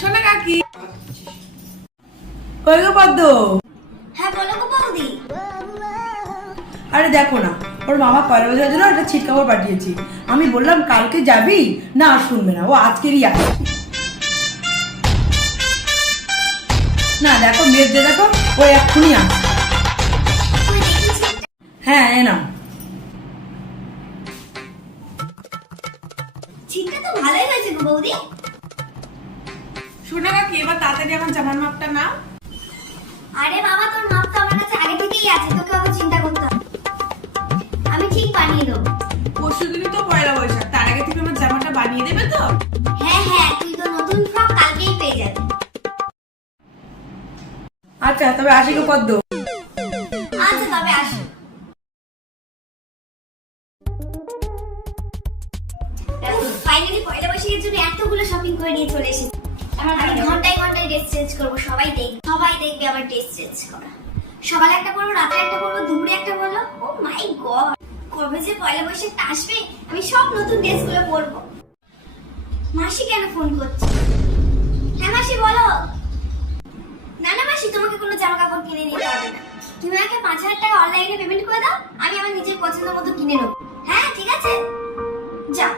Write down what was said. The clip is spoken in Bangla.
শোনা কাকি। কই গো পদ্ম? হ্যাঁ বলো গো বৌদি। আরে দেখো না, ওর মামা পয়লা বৈশাখের জন্য একটা ছিট কাপড় পাঠিয়েছি। আমি বললাম কালকে যাবি না, আর শুনবে না, ও আজকেরই আসে। না দেখো মেয়ের যে দেখো, ও এক্ষুনি আসে। হ্যাঁ এ নাও। ছিটটা তো ভালোই হয়েছে গো বৌদি। শোনা কাকি, এবার তাড়াতাড়ি আমার জামার মাপটা নাও। আরে বাবা, তোর মাপ তো আমার কাছে আগে থেকেই আছে, তোকে অত চিন্তা করতে হবে। আমি ঠিক বানিয়ে দেবো। পরশুদিনই তো পয়লা বৈশাখ, তার আগে থেকে আমার জামাটা বানিয়ে দেবে তো? হ্যাঁ হ্যাঁ, তুই তো নতুন ফ্রক কালকেই পেয়ে যাবি। আচ্ছা তবে আসি গো পদ্ম। আচ্ছা তবে আসো। ফাইনালি পয়লা বৈশাখের জন্য এতগুলো শপিং করে নিয়ে চলে এসেছি। আমি ঘন্টায় ঘন্টায় ড্রেস চেঞ্জ করবো, সবাই দেখবে আমার ড্রেস চেঞ্জ করা। সকালে একটা পরবো, রাতে একটা পরবো, দুপুরে একটা পরবো। ও মাই গড, কবে যে পয়লা বৈশাখটা আসবে আমি সব নতুন ড্রেসগুলো পরবো। মাসি কেন ফোন করছে? হ্যাঁ মাসি বলো। না না মাসি, তোমাকে কোনো জামা কাপড় কিনে নিতে হবে না। তুমি আমাকে 5,000 টাকা অনলাইনে পেমেন্ট করে দাও, আমি আমার নিজের পছন্দ মতো কিনে নেবো। হ্যাঁ ঠিক আছে, যাও।